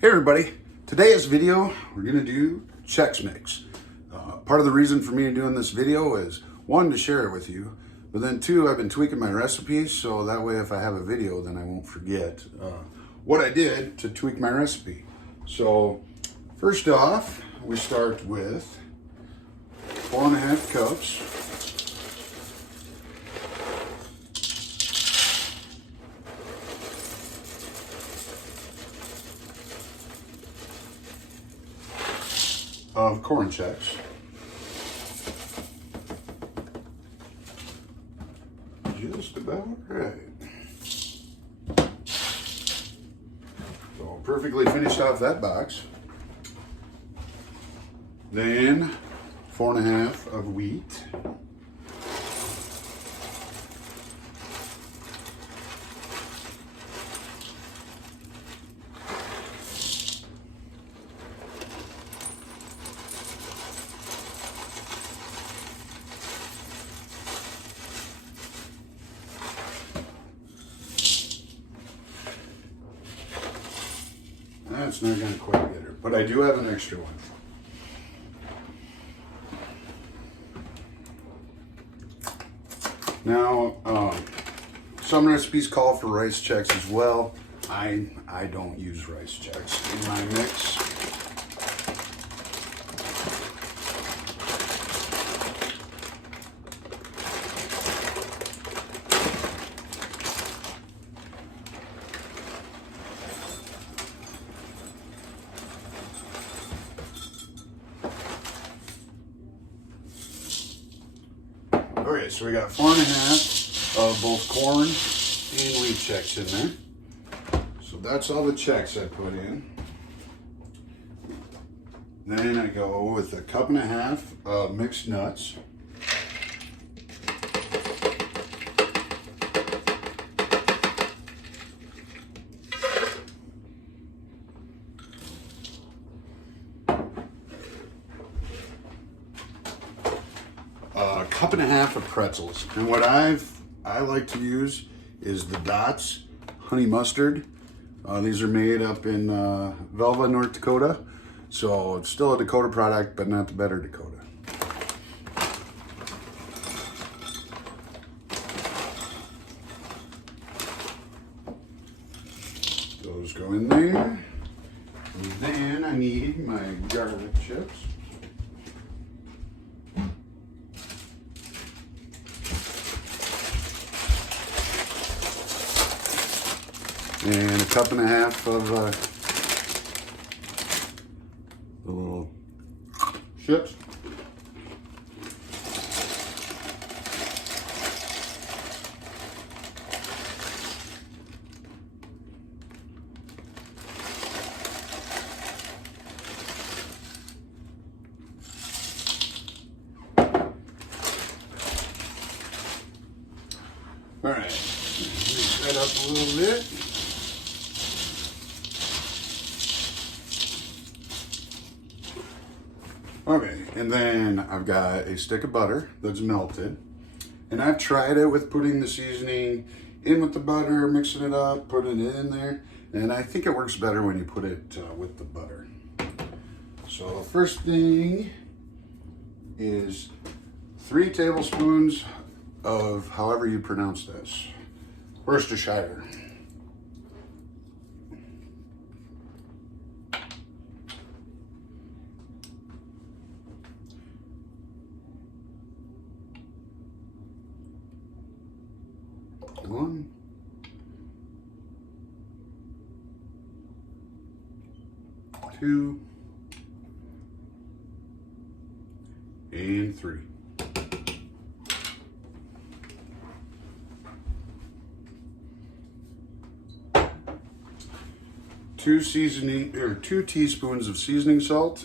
Hey everybody, today's video we're going to do Chex Mix. Part of the reason for me doing this video is one, to share it with you, but then two, I've been tweaking my recipes so that way if I have a video then I won't forget what I did to tweak my recipe. So first off, we start with 4.5 cups of corn Chex. Just about right. So perfectly finished off that box. Then 4.5 of wheat. That's not going to quite get her, but I do have an extra one. Now, some recipes call for rice Chex as well. I don't use rice Chex in my mix. Okay, so we got 4.5 of both corn and wheat Chex in there. So that's all the Chex I put in. Then I go with 1.5 cups of mixed nuts. A 1.5 cups of pretzels, and what I like to use is the Dots honey mustard. These are made up in Velva, North Dakota, so it's still a Dakota product, but not the better Dakota. Those go in there, and then I need my garlic chips. And 1.5 cups of the little chips. All right, mix that up a little bit. Okay, and then I've got a stick of butter that's melted. And I've tried it with putting the seasoning in with the butter, mixing it up, putting it in there. And I think it works better when you put it with the butter. So the first thing is 3 tablespoons of however you pronounce this, Worcestershire. One, 2, and 3. Two teaspoons of seasoning salt.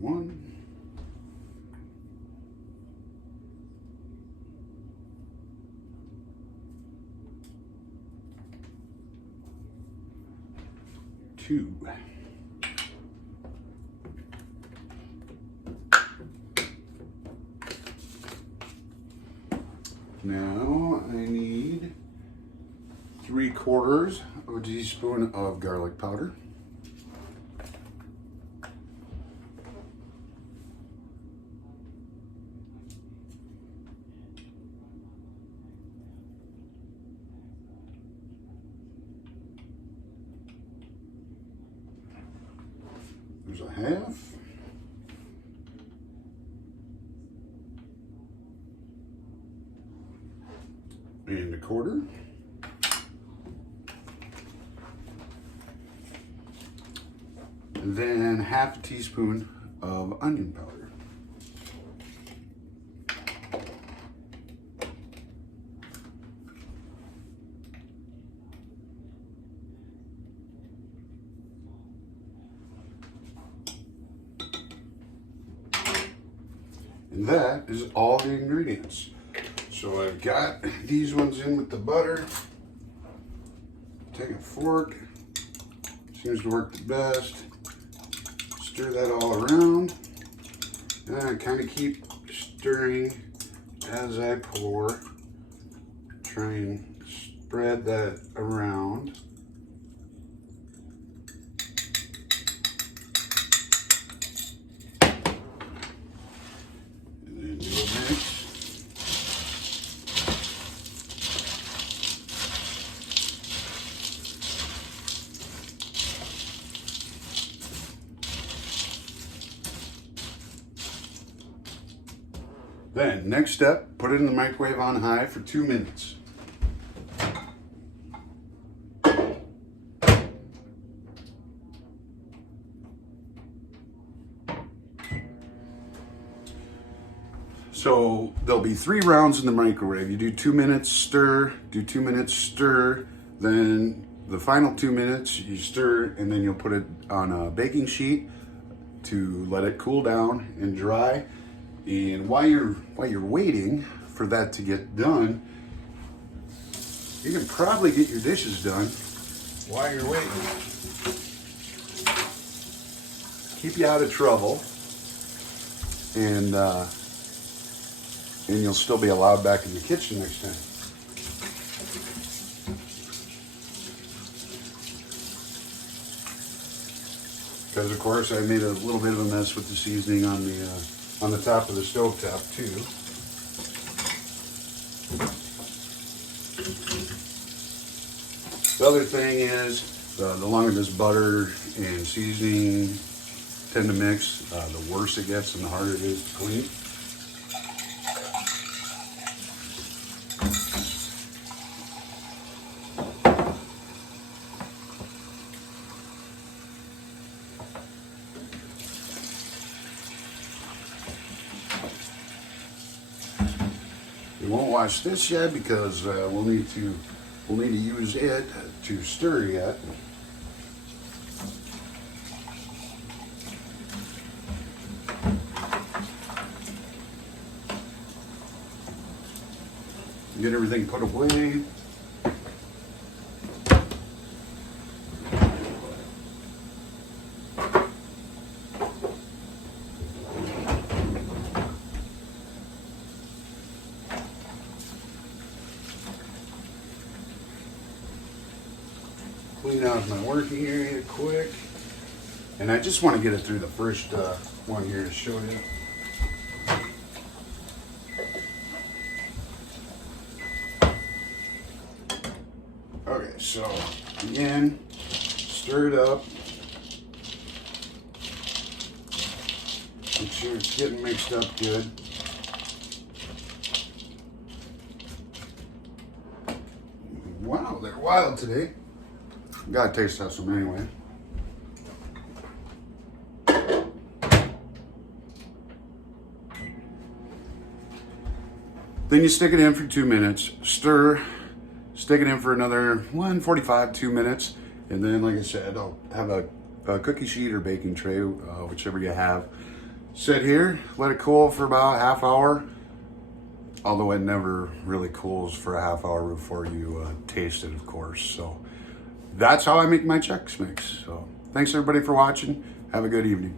One. 2. Now I need 3/4 of a teaspoon of garlic powder. There's a half. And 1/4. And then half a teaspoon of onion powder. And that is all the ingredients. So I've got these ones in with the butter. Take a fork, seems to work the best. Stir that all around. And I kind of keep stirring as I pour. Try and spread that around. Then, next step, put it in the microwave on high for 2 minutes. So there'll be 3 rounds in the microwave. You do 2 minutes, stir, do 2 minutes, stir, then the final 2 minutes you stir, and then you'll put it on a baking sheet to let it cool down and dry. And while you're waiting for that to get done, you can probably get your dishes done while you're waiting. Keep you out of trouble, and you'll still be allowed back in the kitchen next time. Because of course I made a little bit of a mess with the seasoning on the top of the stovetop too. The other thing is, the longer this butter and seasoning tend to mix, the worse it gets and the harder it is to clean. We won't wash this yet because we'll need to use it to stir yet. Get everything put away. Clean out my working area quick. And I just want to get it through the first one here to show you. Okay, so again, stir it up. Make sure it's getting mixed up good. Wow, they're wild today. Gotta taste test them anyway. Then you stick it in for 2 minutes, stir, stick it in for another 1:45, 2 minutes, and then, like I said, I'll have a cookie sheet or baking tray, whichever you have, sit here, let it cool for about a half hour, although it never really cools for a half hour before you taste it, of course. So that's how I make my Chex Mix. So Thanks everybody for watching. Have a good evening.